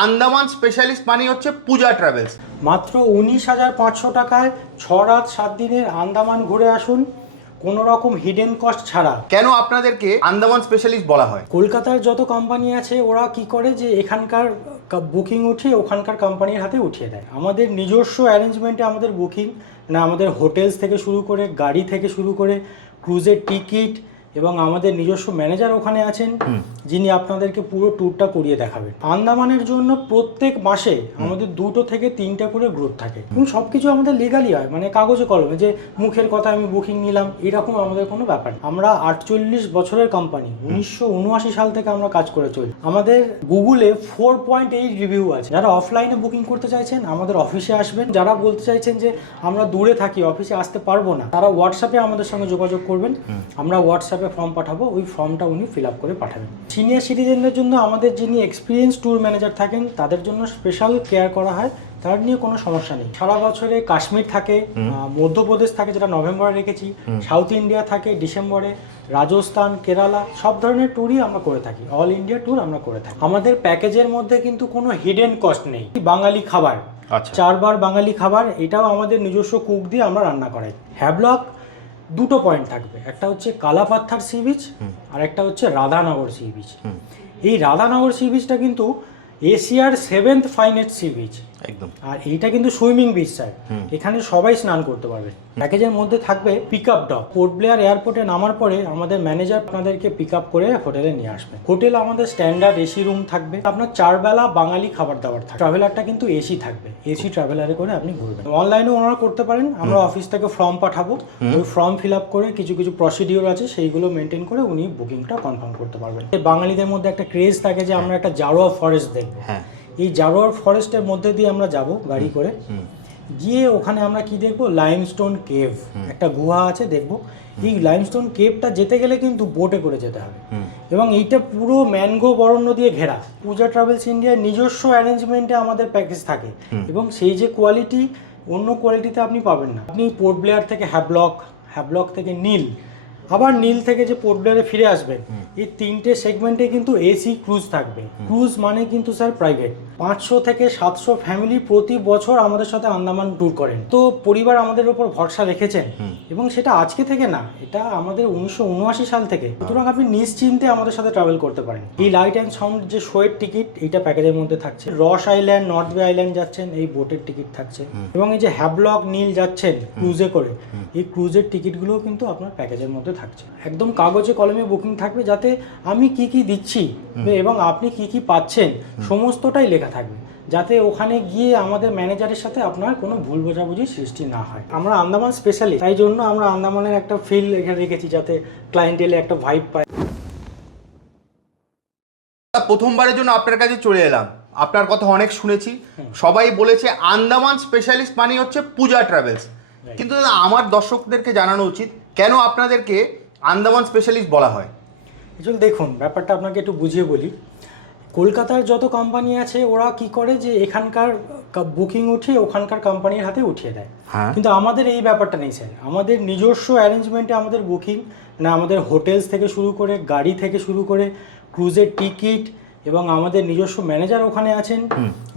Andaman specialist মানে হচ্ছে পূজা travels. মাত্র 19,500 টাকায় 6 রাত 7 দিনের আন্দামান ঘুরে আসুন, কোনো রকম হিডেন কস্ট ছাড়া। কেন আপনাদেরকে আন্দামান স্পেশালিস্ট বলা হয়? কলকাতার যত কোম্পানি আছে ওরা কি করে যে এখানকার বুকিং উঠিয়ে ওখানকার কোম্পানির হাতে উঠিয়ে দেয়। আমাদের নিজস্ব অ্যারেঞ্জমেন্টে আমাদের বুকিং, না আমাদের হোটেলস থেকে শুরু করে, গাড়ি থেকে শুরু করে, ক্রুজের টিকিট, এবং আমাদের নিজস্ব ম্যানেজার ওখানে আছেন যিনি আপনাদেরকে পুরো ট্যুরটা করিয়ে দেখাবেন। আন্দামানের জন্য প্রত্যেক মাসে আমাদের 2 থেকে 3টে করে গ্রুপ থাকে এবং সব কিছু আমাদের লিগালি হয়, মানে কাগজে কলমে, যে মুখের কথা আমি বুকিং নিলাম এরকম আমাদের কোনো ব্যাপার নেই। আমরা 48 বছরের কোম্পানি, 1979 সাল থেকে আমরা কাজ করে চলি। আমাদের গুগলে 4.8 রিভিউ আছে। যারা অফলাইনে বুকিং করতে চাইছেন আমাদের অফিসে আসবেন, যারা বলতে চাইছেন যে আমরা দূরে থাকি অফিসে আসতে পারবো না, তারা হোয়াটসঅ্যাপে আমাদের সঙ্গে যোগাযোগ করবেন। আমরা হোয়াটসঅ্যাপে ফর্ম পাঠাবো, ওই ফর্মটা উনি ফিল আপ করে পাঠাবেন। সিনিয়র সিটিজেনদের জন্য আমাদের যিনি এক্সপিরিয়েন্স ট্যুর ম্যানেজার থাকেন তাদের জন্য স্পেশাল কেয়ার করা হয়, তার নিয়ে কোনো সমস্যা নেই। সারা বছরে কাশ্মীর থাকে, মধ্যপ্রদেশ থাকে যেটা নভেম্বরে রেখেছি, সাউথ ইন্ডিয়া থাকে ডিসেম্বরে, রাজস্থান, কেরালা, সব ধরনের ট্যুরই আমরা করে থাকি। অল ইন্ডিয়া ট্যুর আমরা করে থাকি। আমাদের প্যাকেজের মধ্যে কিন্তু কোনো হিডেন কস্ট নেই। বাঙালি খাবার, 4 বার বাঙালি খাবার, এটাও আমাদের নিজস্ব কুক দিয়ে আমরা রান্না করাই। হ্যাভলক 2টো পয়েন্ট থাকবে, একটা হচ্ছে কালাপাত্থার সি বিচ আর একটা হচ্ছে রাধানগর সি বিচ। এই রাধানগর সি বিচটা কিন্তু এশিয়ার 7th ফাইনেস্ট সি বিচ একদম। আর এইটা কিন্তু সুইমিং বিচ স্যার, এখানে সবাই স্নান করতে পারবে। প্যাকেজের মধ্যে থাকবে pick up drop. Port Blair এয়ারপোর্টে নামার পরে আমাদের ম্যানেজার আপনাদেরকে পিক আপ করে হোটেলে নিয়ে আসবে। হোটেল আমাদের স্ট্যান্ডার্ড এসি রুম থাকবে, আপনার 4 বেলা বাঙালি খাবার দাবার থাকবে। ট্রাভেলারটা কিন্তু এসি থাকবে, এসি ট্রাভেলারে করে আপনি ঘুরবেন। অনলাইনেও ওনারা করতে পারেন, আমরা অফিস থেকে ফর্ম পাঠাবো, ওই ফর্ম ফিল আপ করে কিছু কিছু প্রসিডিওর আছে সেইগুলো মেনটেন করে উনি বুকিংটা কনফার্ম করতে পারবেন। বাঙালিদের মধ্যে একটা ক্রেজ থাকে যে আমরা একটা জারোয়া ফরেস্ট দেখবো। এই জারোয়ার ফরেস্টের মধ্যে দিয়ে আমরা যাব গাড়ি করে, গিয়ে ওখানে আমরা কি দেখবো, লাইমস্টোন কেভ, একটা গুহা আছে দেখবো। এই লাইমস্টোন কেভটা যেতে গেলে কিন্তু বোটে করে যেতে হবে, এবং এইটা পুরো ম্যানগ্রোভ অরণ্য দিয়ে ঘেরা। পূজা ট্রাভেলস ইন্ডিয়ার নিজস্ব অ্যারেঞ্জমেন্টে আমাদের প্যাকেজ থাকে, এবং সেই যে কোয়ালিটি অন্য কোয়ালিটিতে আপনি পাবেন না। আপনি পোর্ট ব্লেয়ার থেকে হ্যাভলক থেকে নীল, আবার নীল থেকে যে পোর্ট ব্লেয়ারে ফিরে আসবেন, এই 3টে সেগমেন্টে কিন্তু এসি ক্রুজ থাকবে। ক্রুজ মানে কিন্তু স্যার প্রাইভেট। 500 থেকে 700 ফ্যামিলি প্রতি বছর আমাদের সাথে আন্দামান ট্যুর করেন। তো পরিবার আমাদের উপর ভরসা রেখেছেন, এবং সেটা আজকে থেকে না, এটা আমাদের 1979 সাল থেকে। সুতরাং আপনি নিশ্চিন্তে আমাদের সাথে ট্রাভেল করতে পারেন। এই লাইট অ্যান্ড সাউন্ড যে শোয়ের টিকিট, এইটা প্যাকেজের মধ্যে থাকছে। রস আইল্যান্ড, নর্থ বে আইল্যান্ড যাচ্ছেন, এই বোটের টিকিট থাকছে, এবং এই যে হ্যাভলক নীল যাচ্ছেন ক্রুজে করে, এই ক্রুজের টিকিটগুলোও কিন্তু আপনার প্যাকেজের মধ্যে থাকছে। একদম কাগজে কলমে বুকিং থাকবে, যাতে আমি কি কি দিচ্ছি এবং আপনি কি কি পাচ্ছেন সমস্তটাই লেখা থাকবে, যাতে ওখানে গিয়ে আমাদের ম্যানেজারের সাথে আপনার কোনো ভুল বোঝাবুঝি সৃষ্টি না হয়। আমরা আন্দামান স্পেশালি, তাই জন্য আমরা আন্দামানের একটা ফিল এখানে রেখেছি, যাতে ক্লায়েন্ট এলে একটা ভাইব পায়। প্রথমবারের জন্য আপনার কাছে চলে এলাম, আপনার কথা অনেক শুনেছি, সবাই বলেছে আন্দামান স্পেশালিস্ট মানে হচ্ছে পূজা ট্রাভেলস। কিন্তু দাদা, আমার দর্শকদেরকে জানানো উচিত কেন আপনাদেরকে আন্দামান স্পেশালিস্ট বলা হয়। আসলে দেখুন, ব্যাপারটা আপনাকে একটু বুঝিয়ে বলি। কলকাতার যত কোম্পানি আছে ওরা কি করে যে এখানকার বুকিং উঠিয়ে ওখানকার কোম্পানির হাতে উঠিয়ে দেয়, কিন্তু আমাদের এই ব্যাপারটা নেই স্যার। আমাদের নিজস্ব অ্যারেঞ্জমেন্টে আমাদের বুকিং, না আমাদের হোটেলস থেকে শুরু করে, গাড়ি থেকে শুরু করে, ক্রুজের টিকিট, এবং আমাদের নিজস্ব ম্যানেজার ওখানে আছেন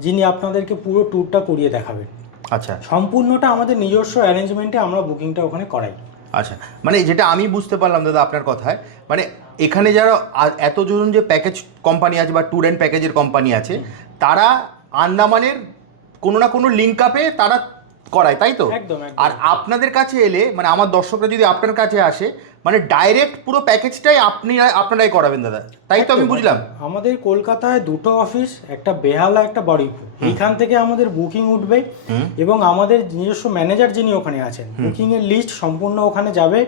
যিনি আপনাদেরকে পুরো ট্যুরটা করিয়ে দেখাবেন। আচ্ছা, সম্পূর্ণটা আমাদের নিজস্ব অ্যারেঞ্জমেন্টে আমরা বুকিংটা ওখানে করাই। আচ্ছা, মানে যেটা আমি বুঝতে পারলাম দাদা আপনার কথায়, মানে এখানে যারা এতজন যে প্যাকেজ কোম্পানি আছে বা ট্যুর অ্যান্ড প্যাকেজের কোম্পানি আছে, তারা আন্দামানের কোনো না কোনো লিঙ্ক আপে তারা করায়, তাই তো? একদম। আর আপনাদের কাছে এলে, মানে আমার দর্শকরা যদি আপনার কাছে আসে, মানে ডাইরেক্ট পুরো প্যাকেজটাই আপনারাই করাবেন দাদা, তাই তো আমি বুঝলাম? আমাদের কলকাতায় 2টো অফিস, একটা বেহালা, একটা বারুইপুর। এইখান থেকে আমাদের বুকিং উঠবে, এবং আমাদের নিজস্ব ম্যানেজার যিনি ওখানে আছেন, বুকিং এর লিস্ট সম্পূর্ণ ওখানে যাবে।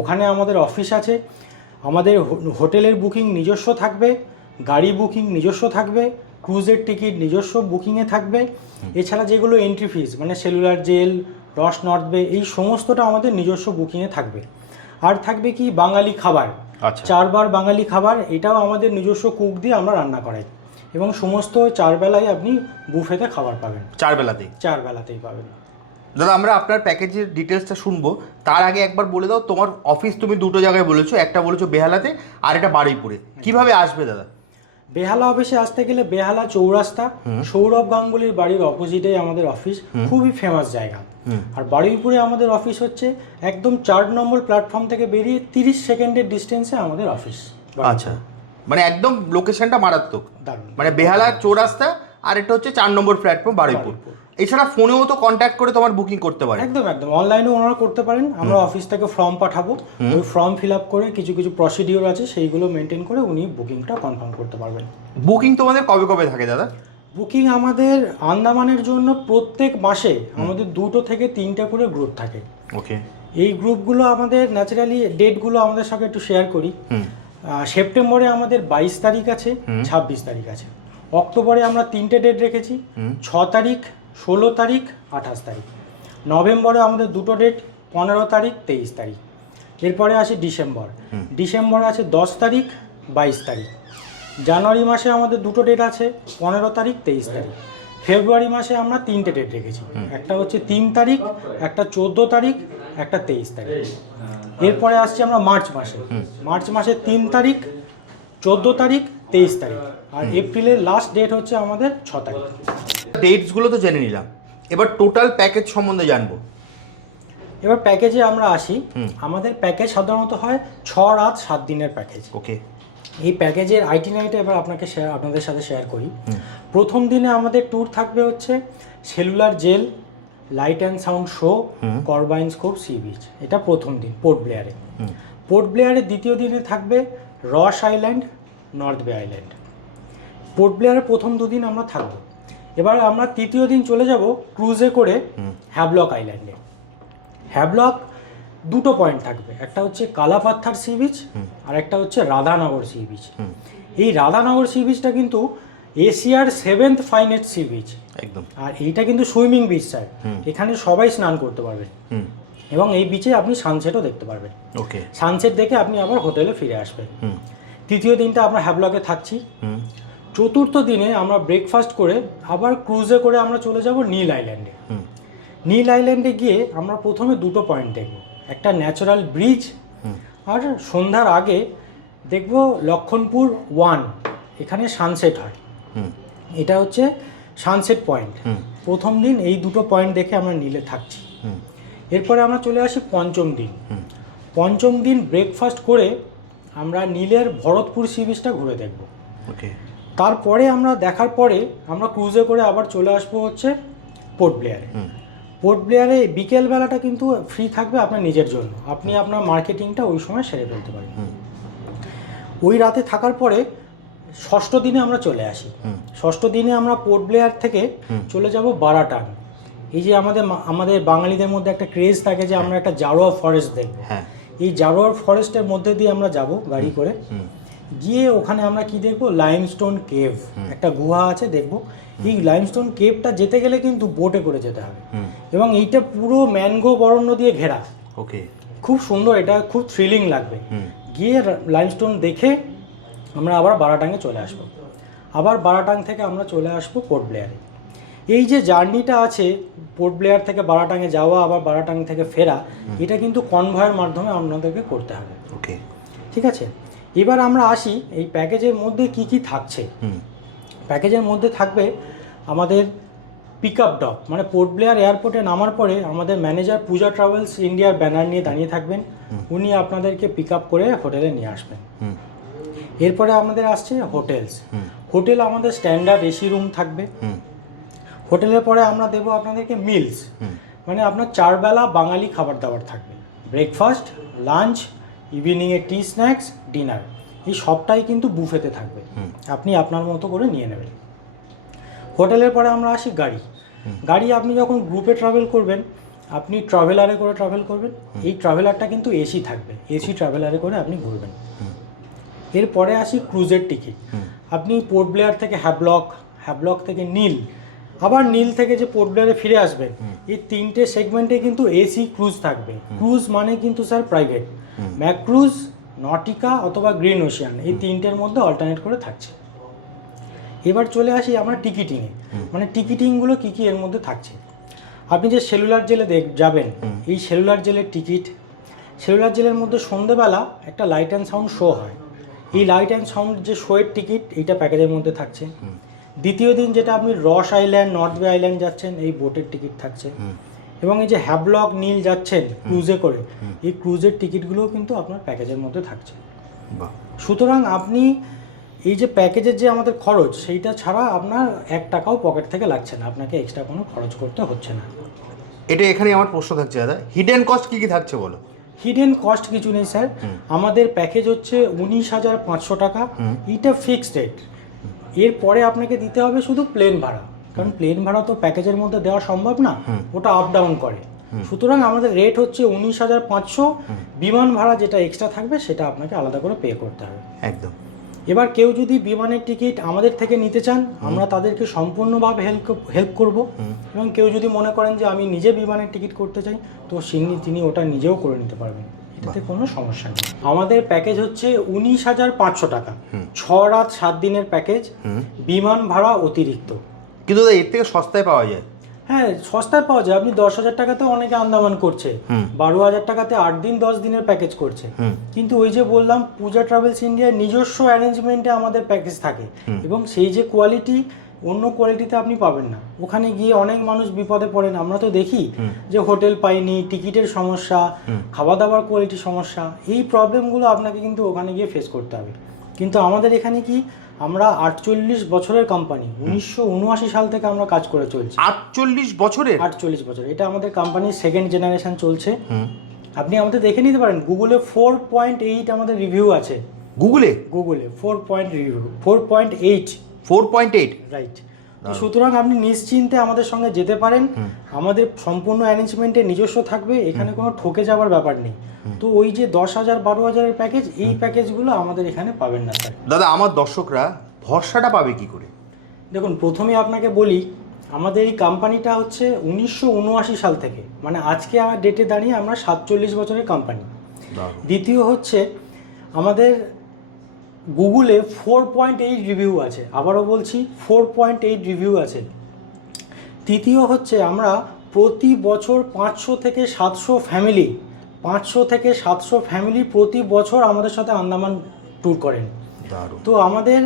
ওখানে আমাদের অফিস আছে, আমাদের হোটেলের বুকিং নিজস্ব থাকবে, গাড়ি বুকিং নিজস্ব থাকবে, ক্রুজের টিকিট নিজস্ব বুকিংয়ে থাকবে। এছাড়া যেগুলো এন্ট্রি ফিজ, মানে সেলুলার জেল, রস নর্থ বে, এই সমস্তটা আমাদের নিজস্ব বুকিংয়ে থাকবে। আর থাকবে কি, বাঙালি খাবার, 4 বার বাঙালি খাবার, এটাও আমাদের নিজস্ব কুক দিয়ে আমরা রান্না করাই, এবং সমস্ত 4 বেলায় আপনি বুফেতে খাবার পাবেন। 4 বেলাতেই? 4 বেলাতেই পাবেন। দাদা, আমরা আপনার প্যাকেজের ডিটেলসটা শুনবো, তার আগে একবার বলে দাও, তোমার অফিস তুমি 2টো জায়গায় বলেছো, একটা বলেছো বেহালাতে আর একটা বারুইপুরে, কিভাবে আসবে দাদা? বেহালা অফিসে আসতে গেলে বেহালা চৌরাস্তা, সৌরভ গাঙ্গুলির বাড়ির অপোজিটেই আমাদের অফিস, খুবই ফেমাস জায়গা। আর বারুইপুরে আমাদের অফিস হচ্ছে একদম 4 নম্বর প্ল্যাটফর্ম থেকে বেরিয়ে 30 সেকেন্ডের ডিস্টেন্সে আমাদের অফিস। আচ্ছা, মানে একদম লোকেশনটা মারাত্মক, দারুণ। মানে বেহালার চৌরাস্তা, আর এটা হচ্ছে 4 নম্বর প্ল্যাটফর্ম বারুইপুর। এছাড়া ফোনেও তো কন্ট্যাক্ট করে তোমার বুকিং করতে পারে। একদম অনলাইনেও ওনারা করতে পারেন। আমরা অফিস থেকে ফর্ম পাঠাবো, ওই ফর্ম ফিল আপ করে কিছু প্রসিডিওর আছে সেইগুলো মেনটেন করে উনি বুকিংটা কনফার্ম করতে পারবেন। বুকিং তোমাদের কবে কবে থাকে দাদা? বুকিং আমাদের আন্দামানের জন্য প্রত্যেক মাসে আমাদের 2 থেকে 3টে করে গ্রুপ থাকে। ওকে। এই গ্রুপগুলো আমাদের ন্যাচারালি ডেটগুলো আমাদের সঙ্গে একটু শেয়ার করি। সেপ্টেম্বরে আমাদের 22 তারিখ আছে, 26 তারিখ আছে। অক্টোবরে আমরা 3টে ডেট রেখেছি, 6 তারিখ, 16 তারিখ, 28 তারিখ। নভেম্বরে আমাদের 2টো ডেট, 15 তারিখ, 23 তারিখ। এরপরে আসে ডিসেম্বরে আছে 10 তারিখ, 22 তারিখ। জানুয়ারি মাসে আমাদের 2টো ডেট আছে, 15 তারিখ, 23 তারিখ। ফেব্রুয়ারি মাসে আমরা 3টে ডেট রেখেছি, একটা হচ্ছে 3 তারিখ, একটা 14 তারিখ, একটা 23 তারিখ। এরপরে আসছি আমরা মার্চ মাসে 3 তারিখ, 14 তারিখ, 23 তারিখ। আর এপ্রিলের লাস্ট ডেট হচ্ছে আমাদের 6 তারিখ। ডেটসগুলো তো জেনে নিলাম, এবার টোটাল প্যাকেজ সম্বন্ধে জানবো। এবার প্যাকেজে আমরা আসি। আমাদের প্যাকেজ সাধারণত হয় 6 রাত 7 দিনের প্যাকেজ। ওকে। এই প্যাকেজের আইটিনারিটা এবার আপনাদের সাথে শেয়ার করি। প্রথম দিনে আমাদের ট্যুর থাকবে হচ্ছে cellular jail, light and sound show, Corbyn's স্কোপ, সি বিচ। এটা প্রথম দিন পোর্ট ব্লেয়ারে। দ্বিতীয় দিনে থাকবে Ross island, North Bay island. Port ব্লেয়ারে প্রথম 2 দিন আমরা থাকবো। এবার আমরা তৃতীয় দিন চলে যাব ক্রুজে করে হ্যাভলক আইল্যান্ডে। হ্যাভলক 2টো পয়েন্ট থাকবে, একটা হচ্ছে কালাপাত্থার সি বিচ আর একটা হচ্ছে রাধানগর সি বিচ। এই রাধানগর সি বিচটা কিন্তু এশিয়ার 7th ফাইনেস্ট সি বিচ একদম। আর এইটা কিন্তু সুইমিং বিচ স্যার, এখানে সবাই স্নান করতে পারবেন এবং এই বিচে আপনি সানসেটও দেখতে পারবেন। ওকে। সানসেট দেখে আপনি আবার হোটেলে ফিরে আসবেন। তৃতীয় দিনটা আমরা হ্যাভলকে থাকছি। চতুর্থ দিনে আমরা ব্রেকফাস্ট করে আবার ক্রুজে করে আমরা চলে যাব নীল আইল্যান্ডে। নীল আইল্যান্ডে গিয়ে আমরা প্রথমে 2টো পয়েন্ট দেখব, একটা ন্যাচারাল ব্রিজ আর সন্ধ্যার আগে দেখব লক্ষণপুর 1, এখানে সানসেট হয়। এটা হচ্ছে সানসেট পয়েন্ট। প্রথম দিন এই 2টো পয়েন্ট দেখে আমরা নীলে থাকছি। এরপরে আমরা চলে আসি পঞ্চম দিন ব্রেকফাস্ট করে আমরা নীলের ভরতপুর সি বিচটা ঘুরে দেখব। ওকে। তারপরে আমরা দেখার পরে আমরা ক্রুজে করে আবার চলে আসবো হচ্ছে পোর্ট ব্লেয়ারে। বিকেলবেলাটা কিন্তু ফ্রি থাকবে আপনার নিজের জন্য, আপনি আপনার মার্কেটিংটা ওই সময় সেরে ফেলতে পারেন। ওই রাতে থাকার পরে ষষ্ঠ দিনে আমরা চলে আসি। ষষ্ঠ দিনে আমরা পোর্ট ব্লেয়ার থেকে চলে যাব বারাটাং। এই যে আমাদের বাঙালিদের মধ্যে একটা ক্রেজ থাকে যে আমরা একটা জারোয়া ফরেস্ট দেখব। এই জারোয়া ফরেস্টের মধ্যে দিয়ে আমরা যাব গাড়ি করে, গিয়ে ওখানে আমরা কি দেখব, লাইমস্টোন কেভ, একটা গুহা আছে দেখব। এই লাইমস্টোন কেভটা যেতে গেলে কিন্তু বোটে করে যেতে হবে এবং এইটা পুরো ম্যানগ্রোভ অরণ্য দিয়ে ঘেরা। ওকে। খুব খুব সুন্দর, এটা খুব থ্রিলিং লাগবে। গিয়ে লাইমস্টোন দেখে আমরা আবার বারাটাঙে চলে আসবো। আবার বারাটাং থেকে আমরা চলে আসবো পোর্ট ব্লেয়ারে। এই যে জার্নিটা আছে পোর্ট ব্লেয়ার থেকে বারাটাঙে যাওয়া আবার বারাটাং থেকে ফেরা, এটা কিন্তু কনভয়ের মাধ্যমে আপনাদেরকে করতে হবে। ওকে, ঠিক আছে। এবার আমরা আসি এই প্যাকেজের মধ্যে কি কি থাকছে। প্যাকেজের মধ্যে থাকবে আমাদের পিক আপ ড্রপ, মানে পোর্ট ব্লেয়ার এয়ারপোর্টে নামার পরে আমাদের ম্যানেজার পূজা ট্রাভেলস ইন্ডিয়ার ব্যানার নিয়ে দাঁড়িয়ে থাকবেন, উনি আপনাদেরকে পিক আপ করে হোটেলে নিয়ে আসবেন। এরপরে আমাদের আসছে হোটেল আমাদের স্ট্যান্ডার্ড এসি রুম থাকবে। হোটেলের পরে আমরা দেবো আপনাদেরকে মিলস, মানে আপনার 4 বেলা বাঙালি খাবার দাবার থাকবে, ব্রেকফাস্ট, লাঞ্চ, ইভিনিংয়ে টি স্ন্যাক্স, ডিনার, এই সবটাই কিন্তু বুফেতে থাকবে, আপনি আপনার মতো করে নিয়ে নেবেন। হোটেলের পরে আমরা আসি গাড়ি আপনি যখন গ্রুপে ট্রাভেল করবেন, আপনি ট্রাভেলারে করে ট্রাভেল করবেন। এই ট্রাভেলারটা কিন্তু এসি থাকবে, এসি ট্রাভেলারে করে আপনি ঘুরবেন। এরপরে আসি ক্রুজের টিকিট। আপনি পোর্ট ব্লেয়ার থেকে হ্যাভলক থেকে নীল, আবার নীল থেকে যে পোর্ট ব্লেয়ারে ফিরে আসবেন, এই 3টে সেগমেন্টে কিন্তু এসি ক্রুজ থাকবে। ক্রুজ মানে কিন্তু স্যার প্রাইভেট, ম্যাক্রুজ, নটিকা অথবা গ্রিন ওশিয়ান, এই 3টের মধ্যে অল্টারনেট করে থাকছে। এবার চলে আসি আমরা টিকিটিংয়ে, মানে টিকিটিংগুলো কী কী এর মধ্যে থাকছে। আপনি যে সেলুলার জেলে যাবেন, এই সেলুলার জেলের টিকিট, সেলুলার জেলের মধ্যে সন্ধেবেলা একটা লাইট অ্যান্ড সাউন্ড শো হয়, এই লাইট অ্যান্ড সাউন্ড যে শোয়ের টিকিট এইটা প্যাকেজের মধ্যে থাকছে। দ্বিতীয় দিন যেটা আপনি রস আইল্যান্ড, নর্থ বে আইল্যান্ড যাচ্ছেন, এই বোটের টিকিট থাকছে। এবং এই যে হ্যাভলক নীল যাচ্ছেন ক্রুজে করে, এই ক্রুজের টিকিটগুলোও কিন্তু আপনার প্যাকেজের মধ্যে থাকছে। সুতরাং আপনি এই যে প্যাকেজের যে আমাদের খরচ, সেইটা ছাড়া আপনার 1 টাকাও পকেট থেকে লাগছে না, আপনাকে এক্সট্রা কোনো খরচ করতে হচ্ছে না। এটা এখানে আমার প্রশ্ন থাকছে দাদা, হিডেন কস্ট কী কী থাকছে বলো? হিডেন কস্ট কিছু নেই স্যার, আমাদের প্যাকেজ হচ্ছে 19,500 টাকা, এটা ফিক্সড রেট। এরপরে আপনাকে দিতে হবে শুধু প্লেন ভাড়া, কারণ প্লেন ভাড়া তো প্যাকেজের মধ্যে দেওয়া সম্ভব না, ওটা আপ ডাউন করে। সুতরাং আমাদের রেট হচ্ছে 19,500, বিমান ভাড়া যেটা এক্সট্রা থাকবে সেটা আপনাকে আলাদা করে পে করতে হবে। একদম। এবার কেউ যদি বিমানের টিকিট আমাদের থেকে নিতে চান, আমরা তাদেরকে সম্পূর্ণভাবে হেল্প করব। এবং কেউ যদি মনে করেন যে আমি নিজে বিমানের টিকিট করতে চাই, তো তিনি ওটা নিজেও করে নিতে পারবেন, এটাতে কোনো সমস্যা নেই। আমাদের প্যাকেজ হচ্ছে 19,500 টাকা, 6 রাত 7 দিনের প্যাকেজ, বিমান ভাড়া অতিরিক্ত। কিন্তু দাদা এর থেকে সস্তায় পাওয়া যায়? হ্যাঁ, সস্তায় পাওয়া যায়। আপনি 10,000 টাকাতে অনেকে আন্দামান করছে, 12,000 টাকাতে 8 দিন 10 দিনের প্যাকেজ করছে। কিন্তু ওই যে বললাম, পূজা ট্রাভেলস ইন্ডিয়ার নিজস্ব অ্যারেঞ্জমেন্টে আমাদের প্যাকেজ থাকে, এবং সেই যে কোয়ালিটি অন্য কোয়ালিটিতে আপনি পাবেন না। ওখানে গিয়ে অনেক মানুষ বিপদে পড়েন, আমরা তো দেখি যে হোটেল পাইনি, টিকিটের সমস্যা, খাওয়া দাওয়ার কোয়ালিটি সমস্যা, এই প্রবলেমগুলো আপনাকে কিন্তু ওখানে গিয়ে ফেস করতে হবে। কিন্তু আমাদের এখানে কি, আমরা 48 বছরের কোম্পানি, 1979 সাল থেকে আমরা কাজ করে চলছি। 48 বছরের? 48 বছর, এটা আমাদের কোম্পানির 2nd জেনারেশন চলছে। আপনি আমাদের দেখে নিতে পারেন, গুগলে 4.8 আমাদের রিভিউ আছে। গুগলে 4.8 রাইট। সুতরাং আপনি নিশ্চিন্তে আমাদের সঙ্গে যেতে পারেন, আমাদের সম্পূর্ণ অ্যারেঞ্জমেন্টে নিজস্ব থাকবে, এখানে কোনো ঠকে যাওয়ার ব্যাপার নেই। তো ওই যে 10,000 12,000-এর প্যাকেজ, এই প্যাকেজগুলো আমাদের এখানে পাবেন না স্যার। দাদা আমার দর্শকরা ভরসাটা পাবে কি করে? দেখুন, প্রথমে আপনাকে বলি, আমাদের এই কোম্পানিটা হচ্ছে 1979 সাল থেকে, মানে আজকে আমার ডেটে দাঁড়িয়ে আমরা 47 বছরের কোম্পানি। দ্বিতীয় হচ্ছে আমাদের গুগলে 4.8 রিভিউ আছে, আবারও বলছি 4.8 রিভিউ আছে। তৃতীয় হচ্ছে আমরা প্রতি বছর 500 থেকে 700 ফ্যামিলি প্রতি বছর আমাদের সাথে আন্দামান ট্যুর করেন। তো আমাদের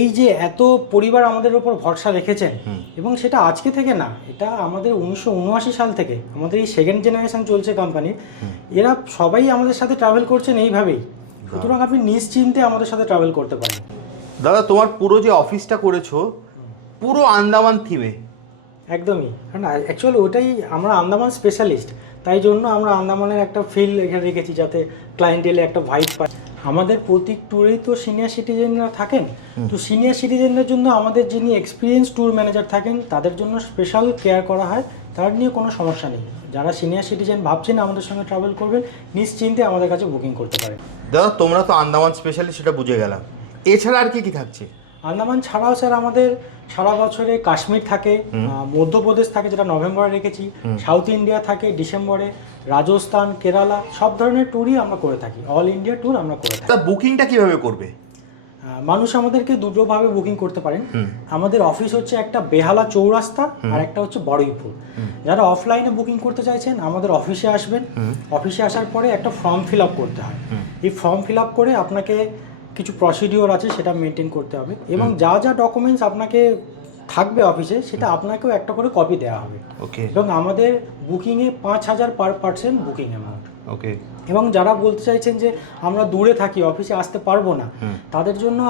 এই যে এত পরিবার আমাদের উপর ভরসা রেখেছেন, এবং সেটা আজকে থেকে না, এটা আমাদের 1979 সাল থেকে আমাদের এই 2nd জেনারেশন চলছে কোম্পানির, এরা সবাই আমাদের সাথে ট্রাভেল করছেন এইভাবেই। সুতরাং আপনি নিশ্চিন্তে আমাদের সাথে ট্রাভেল করতে পারেন। দাদা তোমার পুরো যে অফিসটা করেছো পুরো আন্দামান থিমে? একদমই, কারণ অ্যাকচুয়ালি ওটাই, আমরা আন্দামান স্পেশালিস্ট, তাই জন্য আমরা আন্দামানের একটা ফিল এখানে রেখেছি, যাতে ক্লায়েন্টেলে একটা ভাইব পায়। আমাদের প্রতি ট্যুরেই তো সিনিয়র সিটিজেনরা থাকেন, তো সিনিয়র সিটিজেনদের জন্য আমাদের যিনি এক্সপিরিয়েন্স ট্যুর ম্যানেজার থাকেন, তাদের জন্য স্পেশাল কেয়ার করা হয়, তার নিয়ে কোনো সমস্যা নেই। যারা সিনিয়র সিটিজেন ভাবছেন আমাদের সঙ্গে ট্রাভেল করবেন, নিশ্চিন্তে আমাদের কাছে বুকিং করতে পারেন। দাদা তোমরা তো আন্দামান স্পেশালিস্ট, সেটা বুঝে গেলাম, এছাড়া আর কি কি থাকছে? আন্দামান ছাড়াও স্যার আমাদের সারা বছরে কাশ্মীর থাকে, মধ্যপ্রদেশ থাকে যেটা নভেম্বরে রেখেছি, সাউথ ইন্ডিয়া থাকে ডিসেম্বরে, রাজস্থান, কেরালা, সব ধরনের ট্যুরই আমরা করে থাকি, অল ইন্ডিয়া ট্যুর আমরা করে থাকি। বুকিংটা কিভাবে করবে? মানুষ আমাদেরকে দুটোভাবে বুকিং করতে পারেন। আমাদের অফিস হচ্ছে একটা বেহালা চৌরাস্তা, আর একটা হচ্ছে বড়ইপুর। যারা অফলাইনে বুকিং করতে চাইছেন আমাদের অফিসে আসবেন, অফিসে আসার পরে একটা ফর্ম ফিল আপ করতে হয়। এই ফর্ম ফিল আপ করে আপনাকে কিছু প্রসিডিওর আছে, সেটা মেনটেন করতে হবে, এবং যা যা ডকুমেন্টস আপনাকে থাকবে অফিসে, সেটা আপনাকেও একটা করে কপি দেওয়া হবে। ওকে। এবং আমাদের বুকিংয়ে 5,000 পার পার্সন বুকিং অ্যামাউন্ট। ওকে। এবং যারা বলতে চাইছেন যে আমরা দূরে থাকি, অফিসে আসতে পারবো না, তাদের জন্য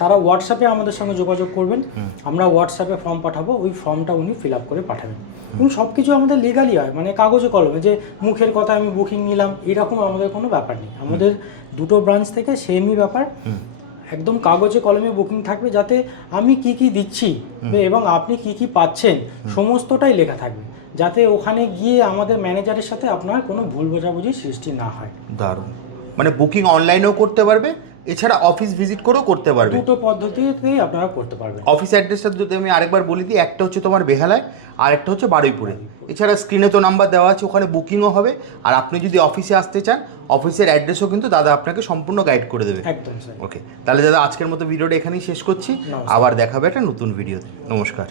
তারা হোয়াটসঅ্যাপে আমাদের সঙ্গে যোগাযোগ করবেন, আমরা হোয়াটসঅ্যাপে ফর্ম পাঠাবো, ওই ফর্মটা উনি ফিল আপ করে পাঠাবেন। এবং সব কিছু আমাদের লিগালি হয়, মানে কাগজে কলমে, যে মুখের কথা আমি বুকিং নিলাম এরকম আমাদের কোনো ব্যাপার নেই। আমাদের দুটো ব্রাঞ্চ থেকে সেমই ব্যাপার, একদম কাগজে কলমে বুকিং থাকবে, যাতে আমি কি কি দিচ্ছি এবং আপনি কি কি পাচ্ছেন সমস্তটাই লেখা থাকবে, যাতে ওখানে গিয়ে আমাদের ম্যানেজারের সাথে আপনার কোনো ভুল বোঝাবুঝির সৃষ্টি না হয়। দারুণ, মানে বুকিং অনলাইনেও করতে পারবে, এছাড়া অফিস ভিজিট করেও করতে পারবে, দুটো পদ্ধতিতেই আপনারা করতে পারবেন। অফিস অ্যাড্রেসটা যদি আমি আরেকবার বলে দিই, একটা হচ্ছে তোমার বেহালায়, আর একটা হচ্ছে বারুইপুরে। এছাড়া স্ক্রিনে তো নাম্বার দেওয়া আছে, ওখানে বুকিংও হবে, আর আপনি যদি অফিসে আসতে চান অফিসের অ্যাড্রেসও কিন্তু দাদা আপনাকে সম্পূর্ণ গাইড করে দেবে। একদম স্যার। ওকে, তাহলে দাদা আজকের মতো ভিডিওটা এখানেই শেষ করছি, আবার দেখাবে একটা নতুন ভিডিওতে। নমস্কার।